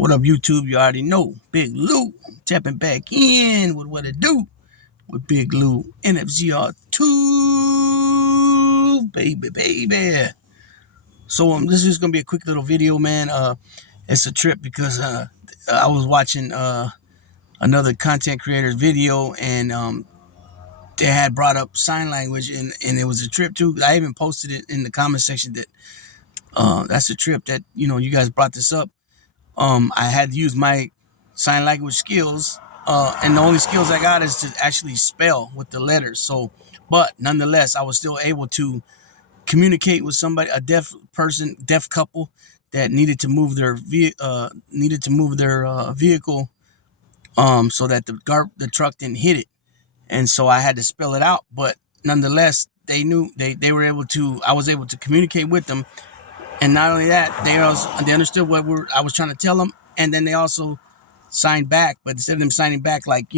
What up, YouTube? You already know. Big Lou tapping back in with what it do with Big Lou. NFZR2, baby. So this is gonna be a quick little video, man. It's a trip because I was watching another content creator's video, and they had brought up sign language, and it was a trip too. I even posted it in the comment section that that's a trip that you guys brought this up. I had to use my sign language skills, and the only skills I got is to actually spell with the letters. So, but nonetheless, I was still able to communicate with somebody, a deaf person, deaf couple that needed to move their vehicle, so that the truck didn't hit it, and so I had to spell it out. But nonetheless, they knew they were able to. I was able to communicate with them. And not only that, they understood what I was trying to tell them, and then they also signed back. But instead of them signing back like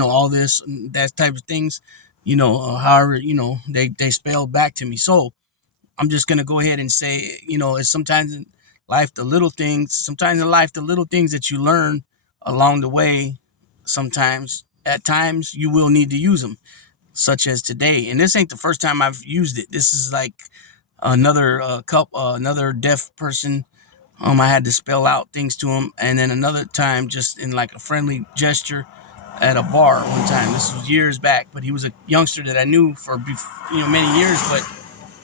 all this that type of things, however they spelled back to me. So I'm just gonna go ahead and say it's sometimes in life the little things. Sometimes in life the little things that you learn along the way. Sometimes at times you will need to use them, such as today. And this ain't the first time I've used it. This is like another deaf person. I had to spell out things to him, and then another time just in like a friendly gesture at a bar one time. This was years back, but he was a youngster that I knew for many years, but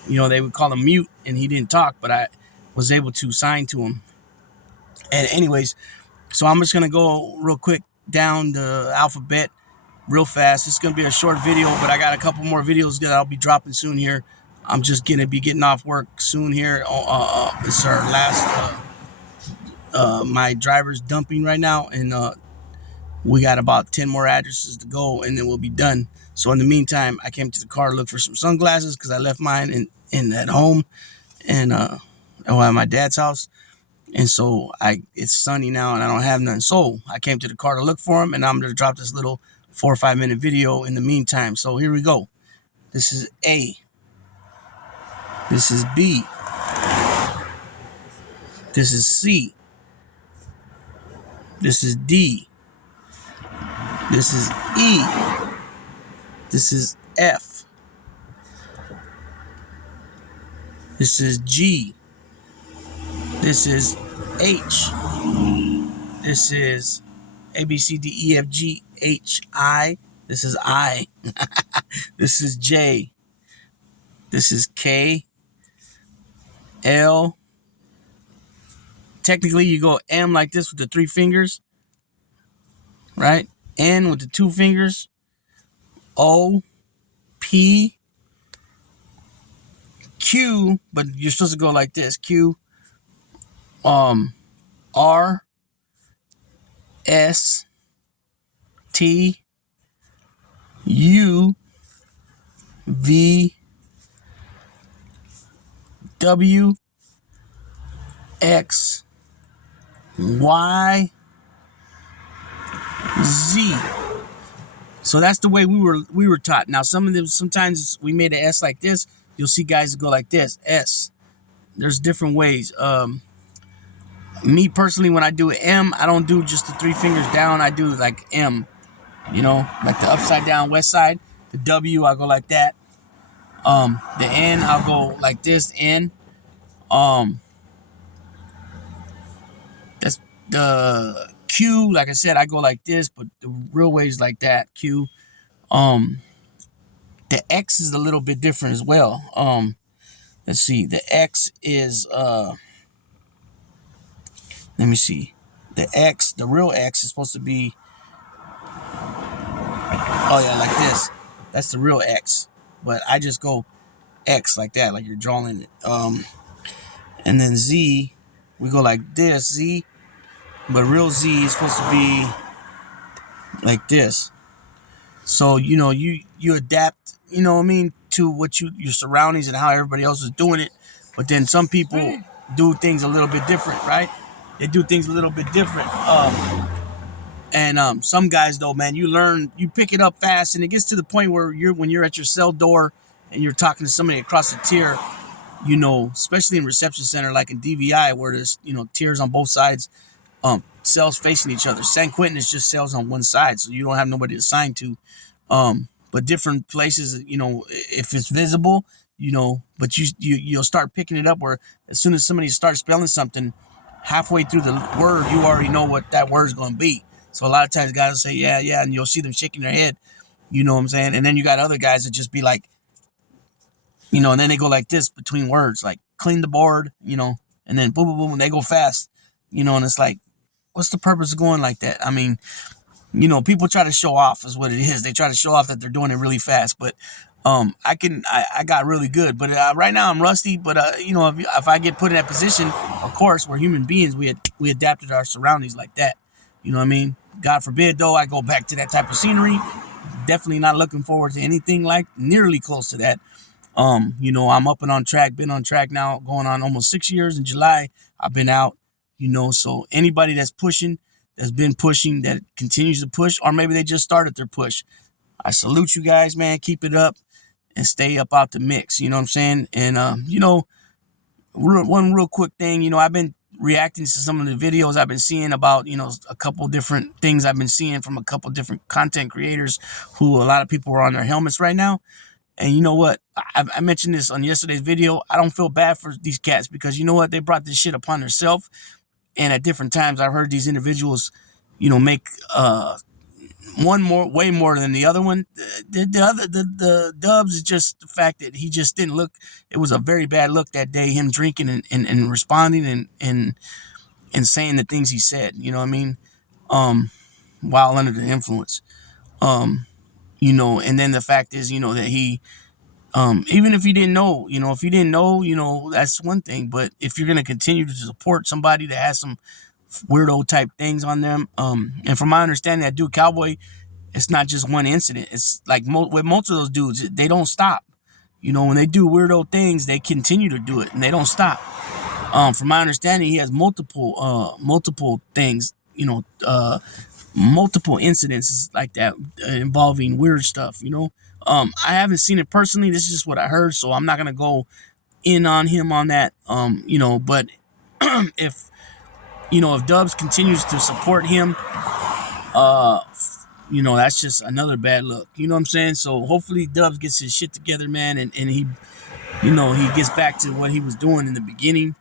they would call him mute, and he didn't talk, but I was able to sign to him. And anyways, so I'm just gonna go real quick down the alphabet real fast. It's gonna be a short video, but I got a couple more videos that I'll be dropping soon here. I'm just gonna be getting off work soon here. This is our last. My driver's dumping right now, and we got about 10 more addresses to go, and then we'll be done. So in the meantime, I came to the car to look for some sunglasses because I left mine in at home, and at my dad's house. And so it's sunny now, and I don't have none. So I came to the car to look for them, and I'm gonna drop this little 4 or 5 minute video in the meantime. So here we go. This is A. This is B. This is C. This is D. This is E. This is F. This is G. This is H. This is A, B, C, D, E, F, G, H, I. This is I. This is J. This is K. L. Technically, you go M like this with the 3 fingers, right? N with the 2 fingers. O. P. Q, but you're supposed to go like this. Q. R. S. T. U. V. W. X. Y. Z. So that's the way we were taught. Now sometimes we made an S like this. You'll see guys that go like this. S. There's different ways. Me personally, when I do an M, I don't do just the 3 fingers down. I do like M. Like the upside down west side. The W, I'll go like that. The N, I'll go like this. N. That's the Q. Like I said, I go like this, but the real way is like that. Q. The X is a little bit different as well. Let's see. The X is let me see. The X, the real X is supposed to be like this. That's the real X. But I just go X like that, like you're drawing it. And then Z, we go like this, Z. But real Z is supposed to be like this. So, you adapt, to what your surroundings and how everybody else is doing it. But then some people do things a little bit different, right? They do things a little bit different. And some guys, though, man, you pick it up fast, and it gets to the point where when you're at your cell door and you're talking to somebody across the tier, especially in reception center, like in DVI, where there's, tiers on both sides, cells facing each other. San Quentin is just cells on one side, so you don't have nobody to assign to. But different places, if it's visible, but you'll start picking it up where as soon as somebody starts spelling something, halfway through the word, you already know what that word's going to be. So a lot of times guys will say, yeah, yeah, and you'll see them shaking their head, you know what I'm saying? And then you got other guys that just be like, and then they go like this between words, like clean the board, and then boom, boom, boom, and they go fast, and it's like, what's the purpose of going like that? I mean, people try to show off is what it is. They try to show off that they're doing it really fast, but I got really good. But right now I'm rusty. But if I get put in that position, of course, we're human beings. We adapted our surroundings like that. You know what I mean? God forbid, though, I go back to that type of scenery. Definitely not looking forward to anything like nearly close to that. I'm up and on track, been on track now, going on almost 6 years. In July, I've been out, so anybody that's pushing, that's been pushing, that continues to push, or maybe they just started their push, I salute you guys, man. Keep it up and stay up out the mix. You know what I'm saying? And, one real quick thing, I've been reacting to some of the videos I've been seeing about, a couple different things I've been seeing from a couple different content creators who a lot of people are on their helmets right now. And you know what? I mentioned this on yesterday's video. I don't feel bad for these cats because you know what? They brought this shit upon themselves. And at different times, I've heard these individuals, make way more than the other one. The Dubs is just the fact that he just didn't look. It was a very bad look that day. Him drinking and responding and saying the things he said. You know what I mean? While under the influence. And then the fact is, that he. Even if you didn't know, that's one thing. But if you're going to continue to support somebody that has some weirdo type things on them, and from my understanding, that dude Cowboy, it's not just one incident. It's like with most of those dudes, they don't stop. When they do weirdo things, they continue to do it and they don't stop. From my understanding, he has multiple things, multiple incidences like that involving weird stuff, I haven't seen it personally. This is just what I heard, so I'm not gonna go in on him on that. But if if Dubs continues to support him, that's just another bad look. You know what I'm saying? So hopefully Dubs gets his shit together, man, and he he gets back to what he was doing in the beginning.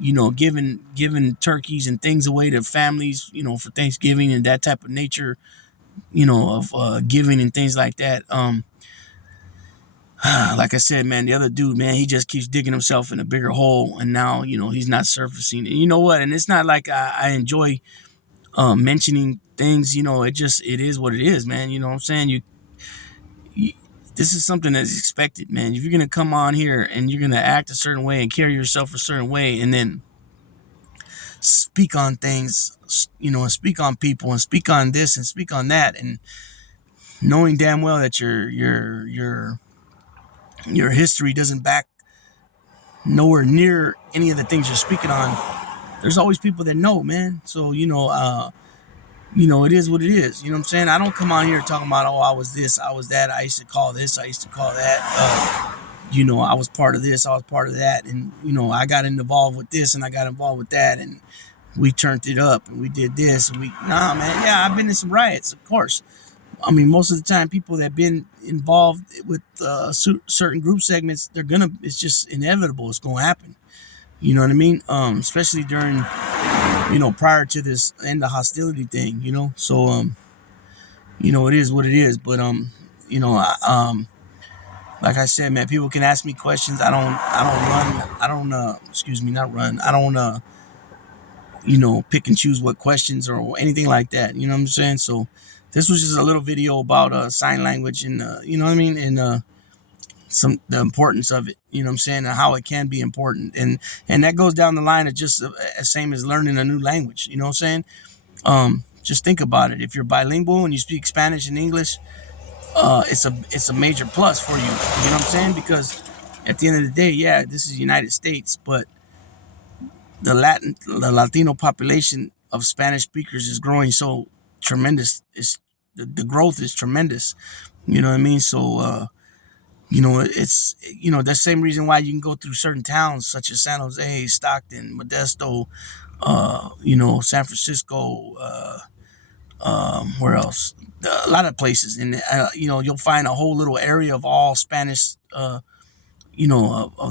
Giving turkeys and things away to families, for Thanksgiving and that type of nature, of giving and things like that. Like I said, man, the other dude, man, he just keeps digging himself in a bigger hole, and now he's not surfacing. And you know what? And it's not like I enjoy mentioning things. It is what it is, man. You know what I'm saying? You this is something that's expected, man. If you're gonna come on here and you're gonna act a certain way and carry yourself a certain way, and then speak on things, and speak on people, and speak on this and speak on that, and knowing damn well that your history doesn't back nowhere near any of the things you're speaking on, there's always people that know, man. So it is what it is. You know what I'm saying? I don't come on here talking about, oh, I was this, I was that, I used to call this, I used to call that. I was part of this, I was part of that, and I got involved with this and I got involved with that, and we turned it up and we did this and nah, man. Yeah, I've been in some riots, of course. I mean, most of the time, people that have been involved with certain group segments, it's just inevitable. It's going to happen. You know what I mean? Especially during, prior to this end of hostility thing, So, it is what it is. But, like I said, man, people can ask me questions. I don't pick and choose what questions or anything like that. You know what I'm saying? So this was just a little video about sign language and, you know what I mean? And the importance of it, you know what I'm saying? And how it can be important. And that goes down the line of just the same as learning a new language. You know what I'm saying? Just think about it. If you're bilingual and you speak Spanish and English, it's a major plus for you. You know what I'm saying? Because at the end of the day, yeah, this is the United States, but the Latino population of Spanish speakers is growing so tremendous. The growth is tremendous. You know what I mean? So, it's, the same reason why you can go through certain towns such as San Jose, Stockton, Modesto, San Francisco, where else? A lot of places, and you'll find a whole little area of all Spanish, of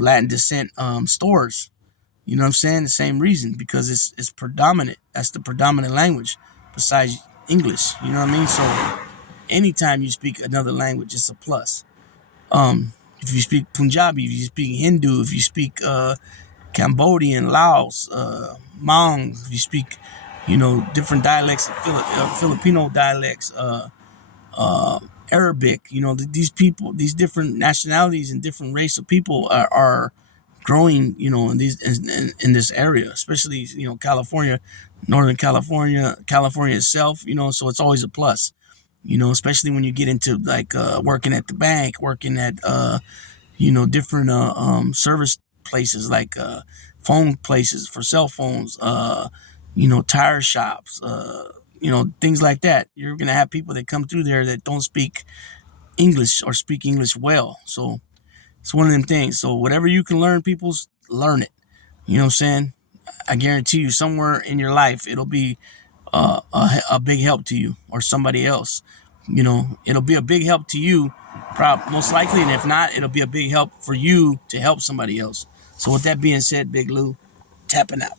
Latin descent stores. You know what I'm saying? The same reason, because it's predominant. That's the predominant language besides English. You know what I mean? So anytime you speak another language, it's a plus. If you speak Punjabi, if you speak Hindu, if you speak Cambodian, Laos, Hmong, if you speak, different dialects, Filipino dialects, Arabic, these people, these different nationalities and different race of people are growing, in this area, especially, California, Northern California, California itself, so it's always a plus, especially when you get into like working at the bank, working at different service places like phone places for cell phones, tire shops, things like that. You're gonna have people that come through there that don't speak English or speak English well. So it's one of them things. So whatever you can learn, people's learn it. You know what I'm saying? I guarantee you, somewhere in your life, it'll be a big help to you or somebody else. It'll be a big help to you, most likely, and if not, it'll be a big help for you to help somebody else. So with that being said, Big Lou, tapping out.